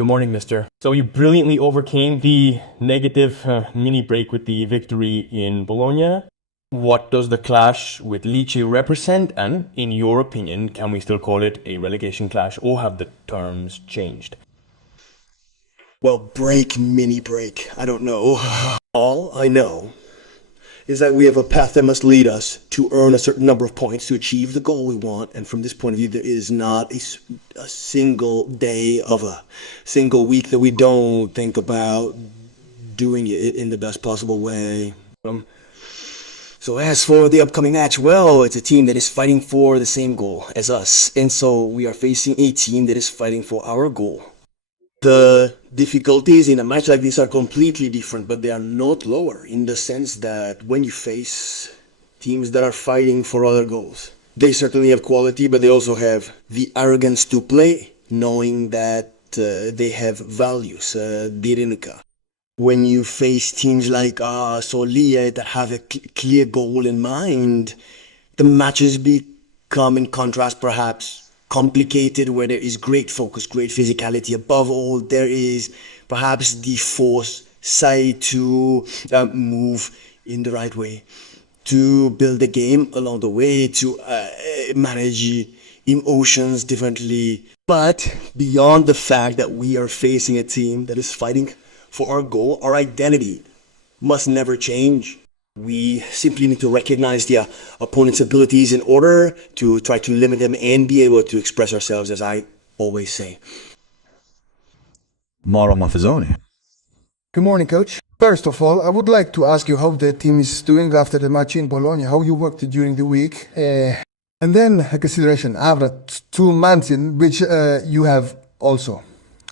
Good morning, mister. So you brilliantly overcame the negative mini break with the victory in Bologna. What does the clash with Lecce represent? And in your opinion, can we still call it a relegation clash or have the terms changed? Well, break, mini break, I don't know. All I know is that we have a path that must lead us to earn a certain number of points to achieve the goal we want. And from this point of view, there is not a single day of a single week that we don't think about doing it in the best possible way. So as for the upcoming match, well, it's a team that is fighting for the same goal as us. And so we are facing a team that is fighting for our goal. The difficulties in a match like this are completely different, but they are not lower in the sense that when you face teams that are fighting for other goals, they certainly have quality, but they also have the arrogance to play, knowing that they have values, dirinka. When you face teams like Solia that have a clear goal in mind, the matches become, in contrast, perhaps complicated, where there is great focus, great physicality. Above all, there is perhaps the foresight to move in the right way, to build a game along the way, to manage emotions differently. But beyond the fact that we are facing a team that is fighting for our goal, our identity must never change. We simply need to recognize the opponent's abilities in order to try to limit them and be able to express ourselves, as I always say. Mauro Maffezoni. Good morning, Coach. First of all, I would like to ask you how the team is doing after the match in Bologna, how you worked during the week. And then a consideration, after 2 months in which you have also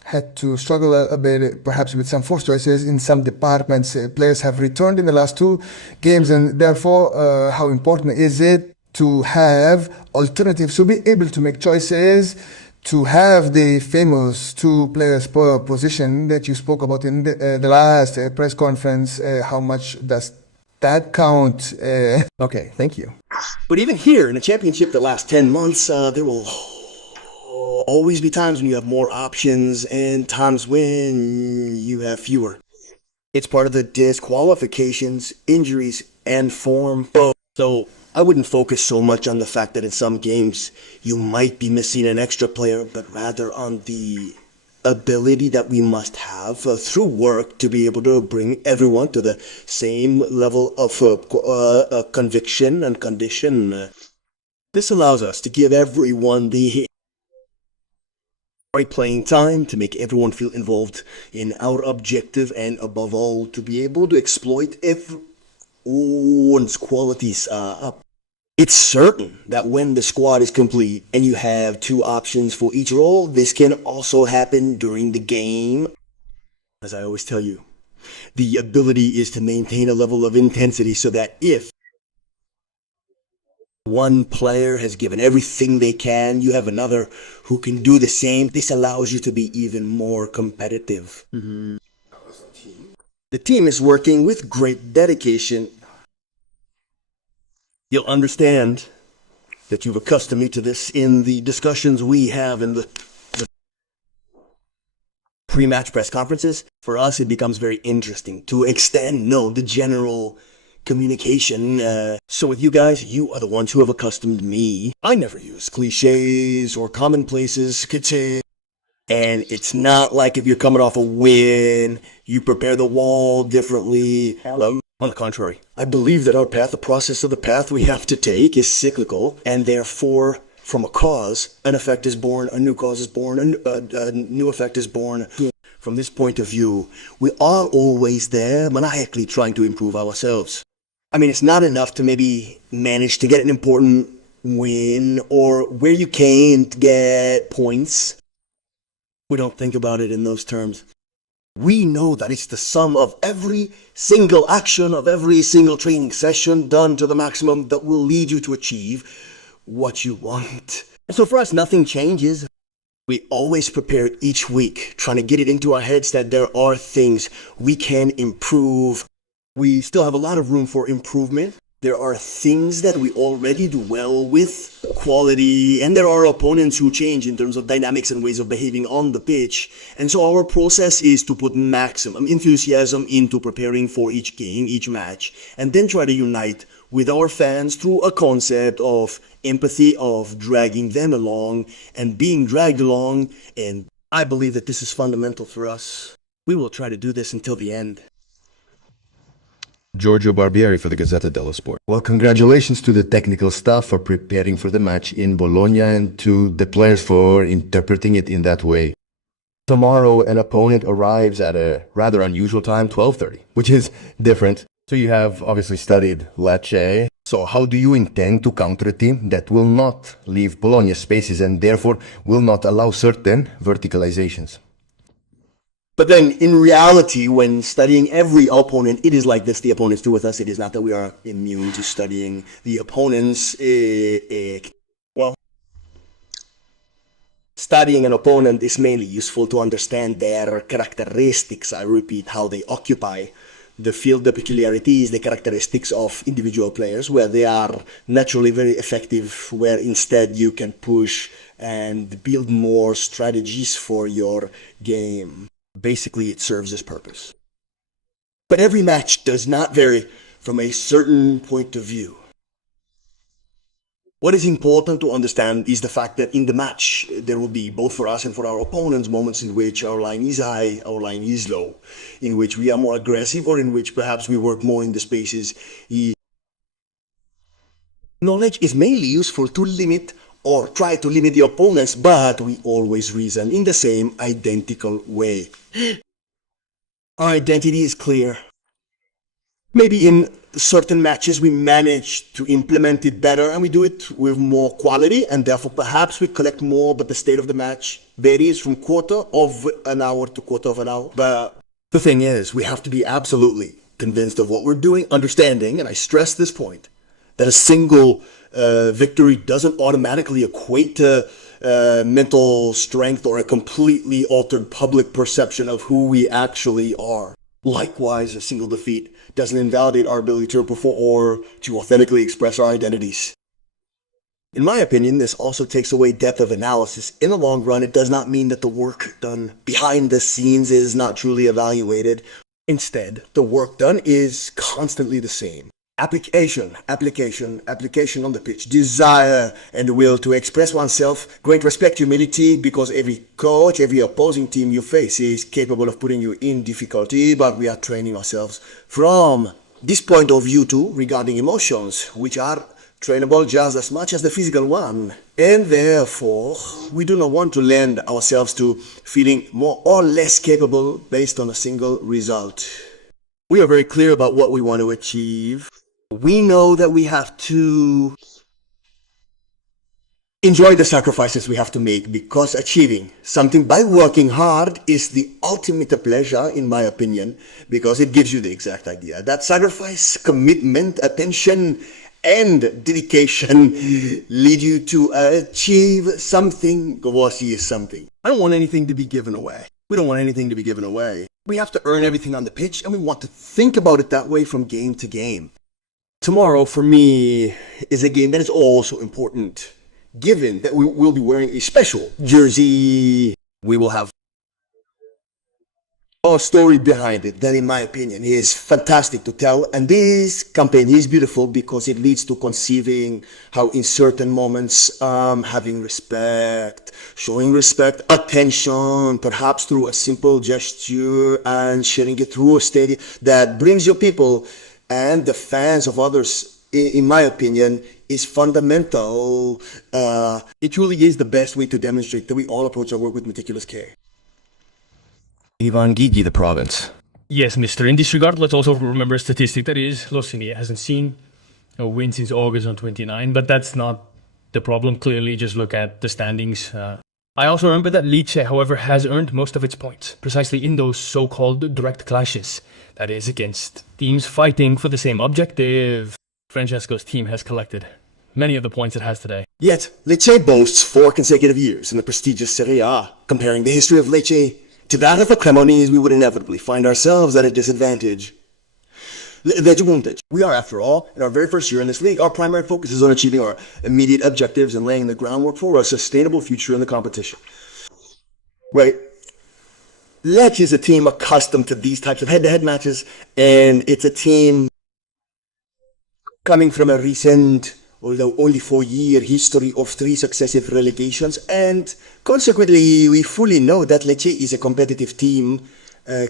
had to struggle a bit, perhaps with some forced choices in some departments. Players have returned in the last 2 games, and therefore, how important is it to have alternatives, to be able to make choices, to have the famous 2 players per position that you spoke about in the last press conference? How much does that count? Okay, thank you. But even here in the championship, the last 10 months, there will always be times when you have more options and times when you have fewer. It's part of the disqualifications, injuries, and form. So I wouldn't focus so much on the fact that in some games you might be missing an extra player, but rather on the ability that we must have through work to be able to bring everyone to the same level of conviction and condition. This allows us to give everyone the right playing time, to make everyone feel involved in our objective, and above all, to be able to exploit everyone's qualities up. It's certain that when the squad is complete and you have 2 options for each role, this can also happen during the game. As I always tell you, the ability is to maintain a level of intensity so that if one player has given everything they can, you have another who can do the same. This allows you to be even more competitive. The team is working with great dedication. You'll understand that you've accustomed me to this in the discussions we have in the pre-match press conferences. For us, it becomes very interesting to extend, the general communication. So with you guys, you are the ones who have accustomed me. I never use cliches or commonplaces, and it's not like if you're coming off a win, you prepare the wall differently. On the contrary, I believe that our path, the process of the path we have to take, is cyclical, and therefore, from a cause, an effect is born, a new cause is born, a new effect is born. From this point of view, we are always there, maniacally trying to improve ourselves. I mean, it's not enough to maybe manage to get an important win or where you can't get points. We don't think about it in those terms. We know that it's the sum of every single action, of every single training session done to the maximum that will lead you to achieve what you want. And so for us, nothing changes. We always prepare each week, trying to get it into our heads that there are things we can improve. We still have a lot of room for improvement. There are things that we already do well with quality, and there are opponents who change in terms of dynamics and ways of behaving on the pitch. And so our process is to put maximum enthusiasm into preparing for each game, each match, and then try to unite with our fans through a concept of empathy, of dragging them along and being dragged along. And I believe that this is fundamental for us. We will try to do this until the end. Giorgio Barbieri for the Gazzetta dello Sport. Well, congratulations to the technical staff for preparing for the match in Bologna and to the players for interpreting it in that way. Tomorrow, an opponent arrives at a rather unusual time, 12:30, which is different. So you have obviously studied Lecce. So how do you intend to counter a team that will not leave Bologna spaces and therefore will not allow certain verticalizations? But then, in reality, when studying every opponent, it is like this the opponents do with us. It is not that we are immune to studying the opponents. Well, studying an opponent is mainly useful to understand their characteristics. I repeat, how they occupy the field, the peculiarities, the characteristics of individual players, where they are naturally very effective, where instead you can push and build more strategies for your game. Basically, it serves this purpose. But every match does not vary from a certain point of view. What is important to understand is the fact that in the match, there will be, both for us and for our opponents, moments in which our line is high, our line is low, in which we are more aggressive, or in which perhaps we work more in the spaces. Knowledge is mainly useful to limit or try to limit the opponents, but we always reason in the same identical way. Our identity is clear. Maybe in certain matches we manage to implement it better and we do it with more quality, and therefore perhaps we collect more, but the state of the match varies from quarter of an hour to quarter of an hour. But the thing is, we have to be absolutely convinced of what we're doing, understanding, and I stress this point, that a single victory doesn't automatically equate to mental strength or a completely altered public perception of who we actually are. Likewise, a single defeat doesn't invalidate our ability to perform or to authentically express our identities. In my opinion, this also takes away depth of analysis. In the long run, it does not mean that the work done behind the scenes is not truly evaluated. Instead, the work done is constantly the same. Application on the pitch, desire and will to express oneself, great respect, humility, because every coach, every opposing team you face is capable of putting you in difficulty, but we are training ourselves from this point of view too, regarding emotions, which are trainable just as much as the physical one. And therefore, we do not want to lend ourselves to feeling more or less capable based on a single result. We are very clear about what we want to achieve. We know that we have to enjoy the sacrifices we have to make, because achieving something by working hard is the ultimate pleasure, in my opinion, because it gives you the exact idea. That sacrifice, commitment, attention, and dedication lead you to achieve something. Gawasi is something. I don't want anything to be given away. We don't want anything to be given away. We have to earn everything on the pitch, and we want to think about it that way from game to game. Tomorrow, for me, is a game that is also important, given that we will be wearing a special jersey. We will have a story behind it that, in my opinion, is fantastic to tell. And this campaign is beautiful because it leads to conceiving how in certain moments, having respect, showing respect, attention, perhaps through a simple gesture and sharing it through a stadium that brings your people and the fans of others, in my opinion, is fundamental. It truly is the best way to demonstrate that we all approach our work with meticulous care. Ivan Gigi, the province. Yes, mister. In this regard, let's also remember a statistic that is, Losini hasn't seen a win since August on 29, but that's not the problem. Clearly, just look at the standings. I also remember that Lecce, however, has earned most of its points, precisely in those so-called direct clashes. That is, against teams fighting for the same objective. Francesco's team has collected many of the points it has today. Yet, Lecce boasts 4 consecutive years in the prestigious Serie A. Comparing the history of Lecce to that of the Cremonese, we would inevitably find ourselves at a disadvantage. Legge punteggio. We are, after all, in our very first year in this league. Our primary focus is on achieving our immediate objectives and laying the groundwork for a sustainable future in the competition. Right. Lecce is a team accustomed to these types of head-to-head matches, and it's a team coming from a recent, although only 4-year history of 3 successive relegations, and consequently we fully know that Lecce is a competitive team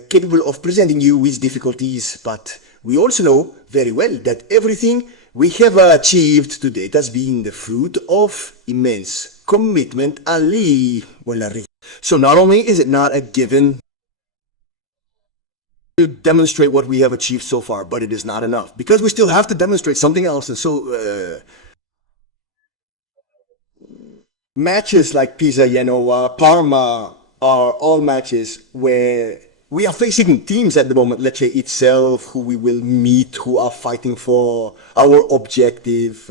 capable of presenting you with difficulties, but we also know very well that everything we have achieved to date has been the fruit of immense commitment. Alle. So not only is it not a given to demonstrate what we have achieved so far, but it is not enough, because we still have to demonstrate something else. And so matches like Pisa, Genoa, Parma are all matches where we are facing teams at the moment, Lecce itself, who we will meet, who are fighting for our objective.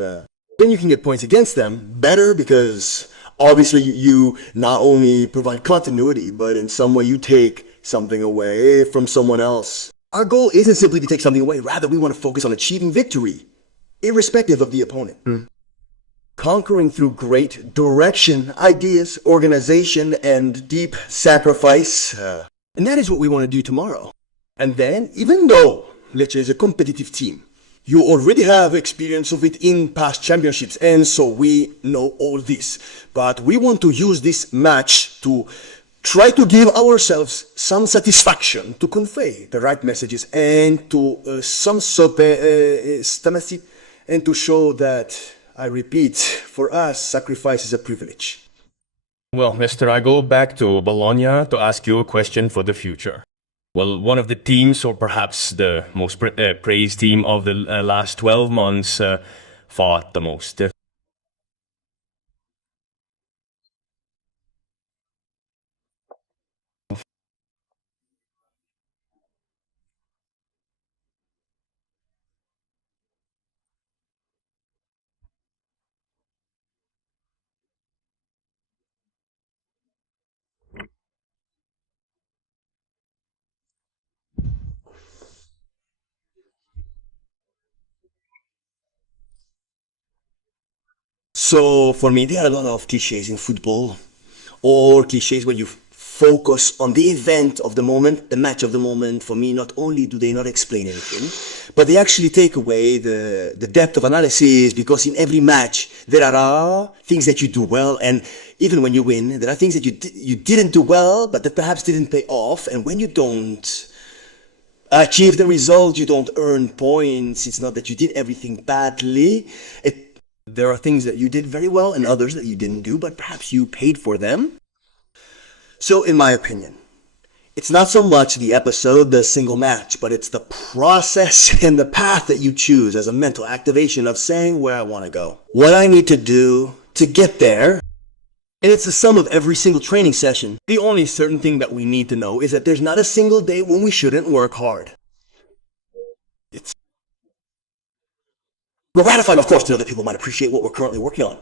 Then you can get points against them, better, because obviously you not only provide continuity, but in some way you take something away from someone else. Our goal isn't simply to take something away, rather we want to focus on achieving victory, irrespective of the opponent. Conquering through great direction, ideas, organization, and deep sacrifice. And that is what we want to do tomorrow. And then, even though Lecce is a competitive team, you already have experience of it in past championships, and so we know all this. But we want to use this match to try to give ourselves some satisfaction, to convey the right messages, and to and to show that, I repeat, for us, sacrifice is a privilege. Well, Mister, I go back to Bologna to ask you a question for the future. Well, one of the teams, or perhaps the most praised team of the last 12 months, fought the most. So for me, there are a lot of cliches in football, or cliches where you focus on the event of the moment, the match of the moment. For me, not only do they not explain anything, but they actually take away the depth of analysis, because in every match there are things that you do well, and even when you win, there are things that you didn't do well, but that perhaps didn't pay off. And when you don't achieve the result, you don't earn points. It's not that you did everything badly. There are things that you did very well and others that you didn't do, but perhaps you paid for them. So in my opinion, it's not so much the episode, the single match, but it's the process and the path that you choose as a mental activation of saying where I want to go, what I need to do to get there. And it's the sum of every single training session. The only certain thing that we need to know is that there's not a single day when we shouldn't work hard. We're gratified, of course, to know that people might appreciate what we're currently working on,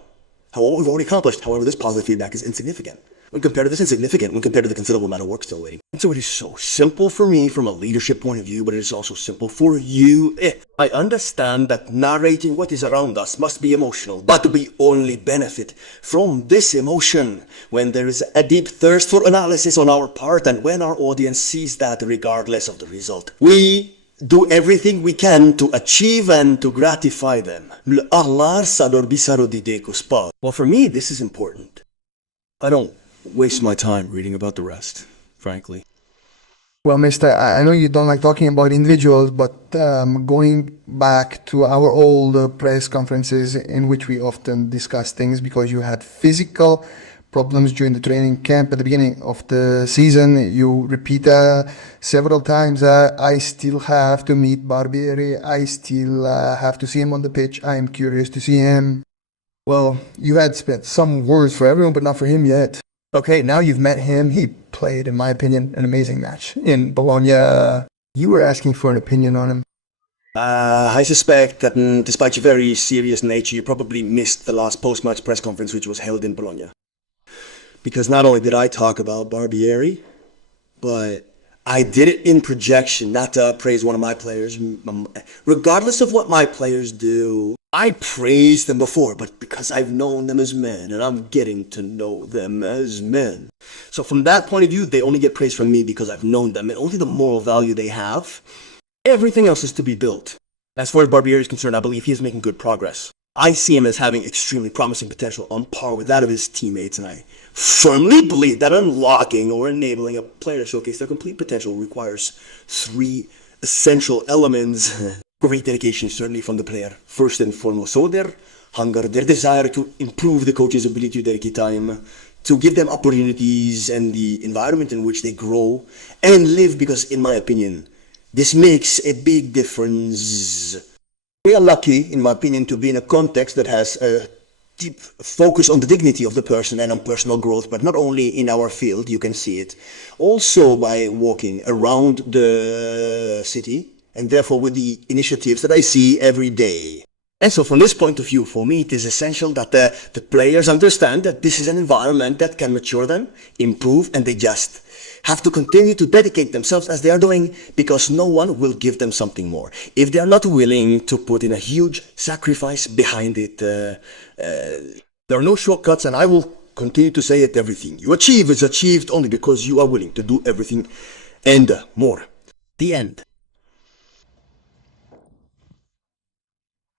what we've already accomplished. However, this positive feedback is insignificant when compared to the considerable amount of work still waiting. And so it is so simple for me from a leadership point of view, but it is also simple for you. I understand that narrating what is around us must be emotional, but we only benefit from this emotion when there is a deep thirst for analysis on our part, and when our audience sees that regardless of the result. We do everything we can to achieve and to gratify them. Well, for me, this is important. I don't waste my time reading about the rest, frankly. Well, Mister, I know you don't like talking about individuals, but going back to our old press conferences in which we often discuss things, because you had physical problems during the training camp at the beginning of the season. You repeat several times, I still have to meet Barbieri, I still have to see him on the pitch, I am curious to see him. Well, you had spent some words for everyone, but not for him yet. Okay, now you've met him. He played, in my opinion, an amazing match in Bologna. You were asking for an opinion on him. I suspect that despite your very serious nature, you probably missed the last post-match press conference which was held in Bologna. Because not only did I talk about Barbieri, but I did it in projection, not to praise one of my players. Regardless of what my players do, I praised them before, but because I've known them as men and I'm getting to know them as men. So from that point of view, they only get praise from me because I've known them and only the moral value they have. Everything else is to be built. As far as Barbieri is concerned, I believe he is making good progress. I see him as having extremely promising potential on par with that of his teammates, and I firmly believe that unlocking or enabling a player to showcase their complete potential requires 3 essential elements. Great dedication, certainly from the player. First and foremost, so their hunger, their desire to improve the coach's ability to dedicate time, to give them opportunities and the environment in which they grow and live, because in my opinion, this makes a big difference. We are lucky, in my opinion, to be in a context that has a deep focus on the dignity of the person and on personal growth, but not only in our field, you can see it, also by walking around the city, and therefore with the initiatives that I see every day. And so from this point of view, for me, it is essential that the players understand that this is an environment that can mature them, improve, and they just have to continue to dedicate themselves as they are doing, because no one will give them something more if they are not willing to put in a huge sacrifice behind it. There are no shortcuts, and I will continue to say it. Everything you achieve is achieved only because you are willing to do everything and more. The end.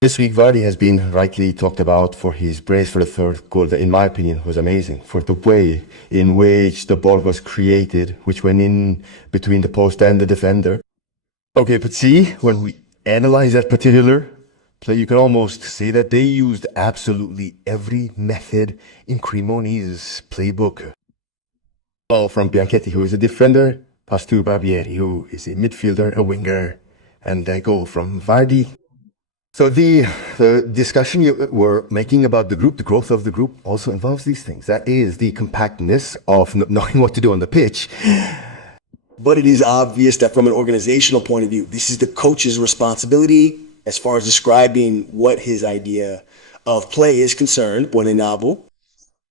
This week, Vardy has been rightly talked about for his brace for the third goal that, in my opinion, was amazing. For the way in which the ball was created, which went in between the post and the defender. Okay, but see, when we analyze that particular play, you can almost say that they used absolutely every method in Cremone's playbook. Ball from Bianchetti, who is a defender, pass to Barbieri, who is a midfielder, a winger, and a goal from Vardy. So the discussion you were making about the group, the growth of the group, also involves these things. That is the compactness of knowing what to do on the pitch. But it is obvious that from an organizational point of view, this is the coach's responsibility as far as describing what his idea of play is concerned.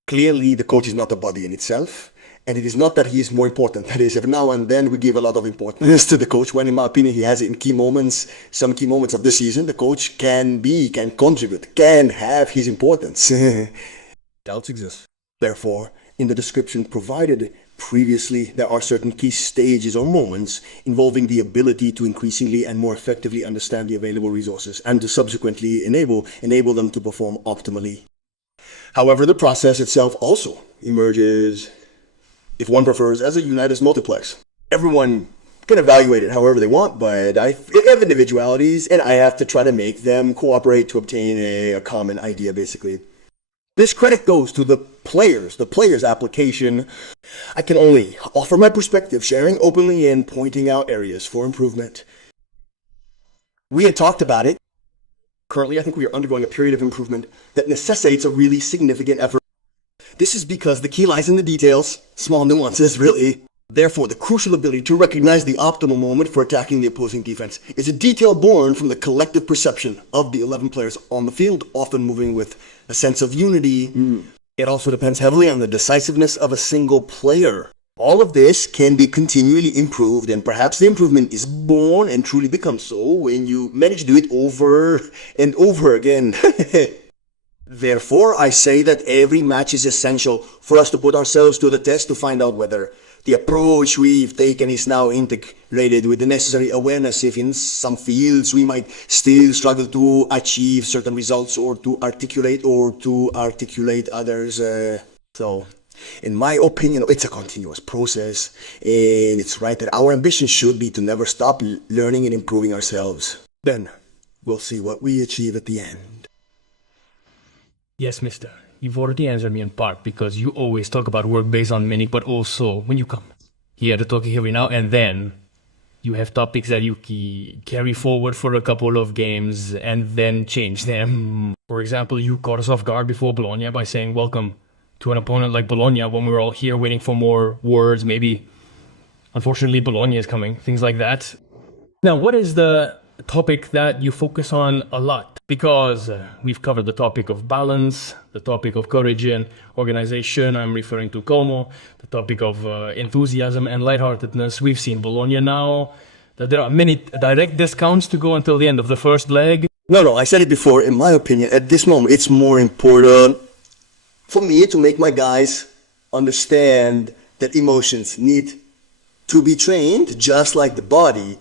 Clearly, the coach is not a body in itself. And it is not that he is more important. That is, every now and then we give a lot of importance to the coach, when in my opinion he has it in key moments, some key moments of the season. The coach can contribute, can have his importance. Doubts exist. Therefore, in the description provided previously, there are certain key stages or moments involving the ability to increasingly and more effectively understand the available resources and to subsequently enable them to perform optimally. However, the process itself also emerges, if one prefers, as a unitas multiplex. Everyone can evaluate it however they want, but I have individualities and I have to try to make them cooperate to obtain a common idea, basically. This credit goes to the player's application. I can only offer my perspective, sharing openly and pointing out areas for improvement. We had talked about it. Currently, I think we are undergoing a period of improvement that necessitates a really significant effort. This is because the key lies in the details, small nuances, really. Therefore, the crucial ability to recognize the optimal moment for attacking the opposing defense is a detail born from the collective perception of the 11 players on the field, often moving with a sense of unity. It also depends heavily on the decisiveness of a single player. All of this can be continually improved, and perhaps the improvement is born and truly becomes so when you manage to do it over and over again. Therefore, I say that every match is essential for us to put ourselves to the test to find out whether the approach we've taken is now integrated with the necessary awareness if in some fields we might still struggle to achieve certain results or to articulate others. So, in my opinion, it's a continuous process, and it's right that our ambition should be to never stop learning and improving ourselves. Then, we'll see what we achieve at the end. Yes, mister. You've already answered me in part, because you always talk about work based on meaning, but also when you come here to talk here now and then, you have topics that you carry forward for a couple of games and then change them. For example, you caught us off guard before Bologna by saying welcome to an opponent like Bologna when we were all here waiting for more words. Maybe, unfortunately, Bologna is coming. Things like that. Now, what is the a topic that you focus on a lot because we've covered the topic of balance, the topic of courage and organization. I'm referring to Como, the topic of enthusiasm and lightheartedness. We've seen Bologna now, that there are many direct discounts to go until the end of the first leg. No, I said it before. In my opinion, at this moment, it's more important for me to make my guys understand that emotions need to be trained just like the body,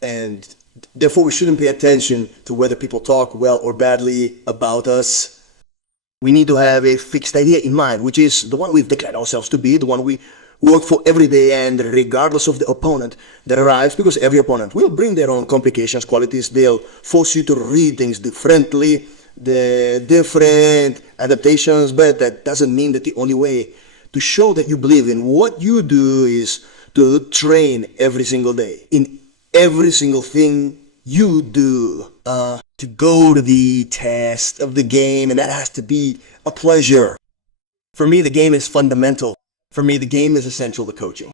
and therefore we shouldn't pay attention to whether people talk well or badly about us. We need to have a fixed idea in mind, which is the one we've declared ourselves to be, the one we work for every day, and regardless of the opponent that arrives, because every opponent will bring their own complications, qualities, they'll force you to read things differently, the different adaptations, but that doesn't mean that the only way to show that you believe in what you do is to train every single day, in every single thing you do, to go to the test of the game, and that has to be a pleasure. For me, the game is fundamental. For me, the game is essential to coaching.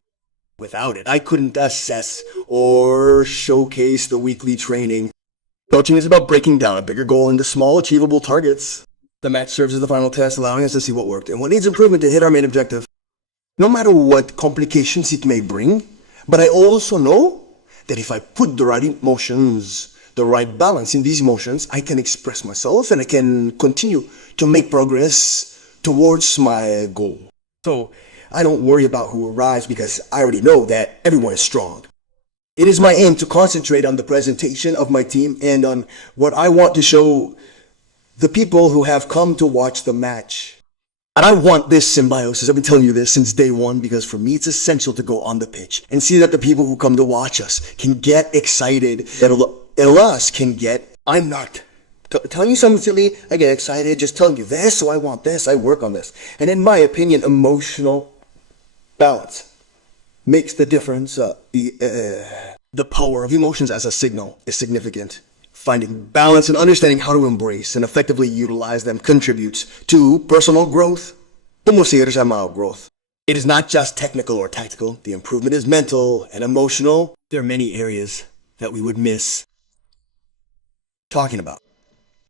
Without it, I couldn't assess or showcase the weekly training. Coaching is about breaking down a bigger goal into small, achievable targets. The match serves as the final test, allowing us to see what worked and what needs improvement to hit our main objective. No matter what complications it may bring, but I also know that if I put the right emotions, the right balance in these emotions, I can express myself and I can continue to make progress towards my goal. So I don't worry about who arrives because I already know that everyone is strong. It is my aim to concentrate on the presentation of my team and on what I want to show the people who have come to watch the match. And I want this symbiosis. I've been telling you this since day one because for me it's essential to go on the pitch and see that the people who come to watch us can get excited. That us can get, I'm not telling you something silly, I get excited just telling you this, so I want this, I work on this. And in my opinion, emotional balance makes the difference. The power of emotions as a signal is significant. Finding balance and understanding how to embrace and effectively utilize them contributes to personal growth. Growth. It is not just technical or tactical. The improvement is mental and emotional. There are many areas that we would miss talking about.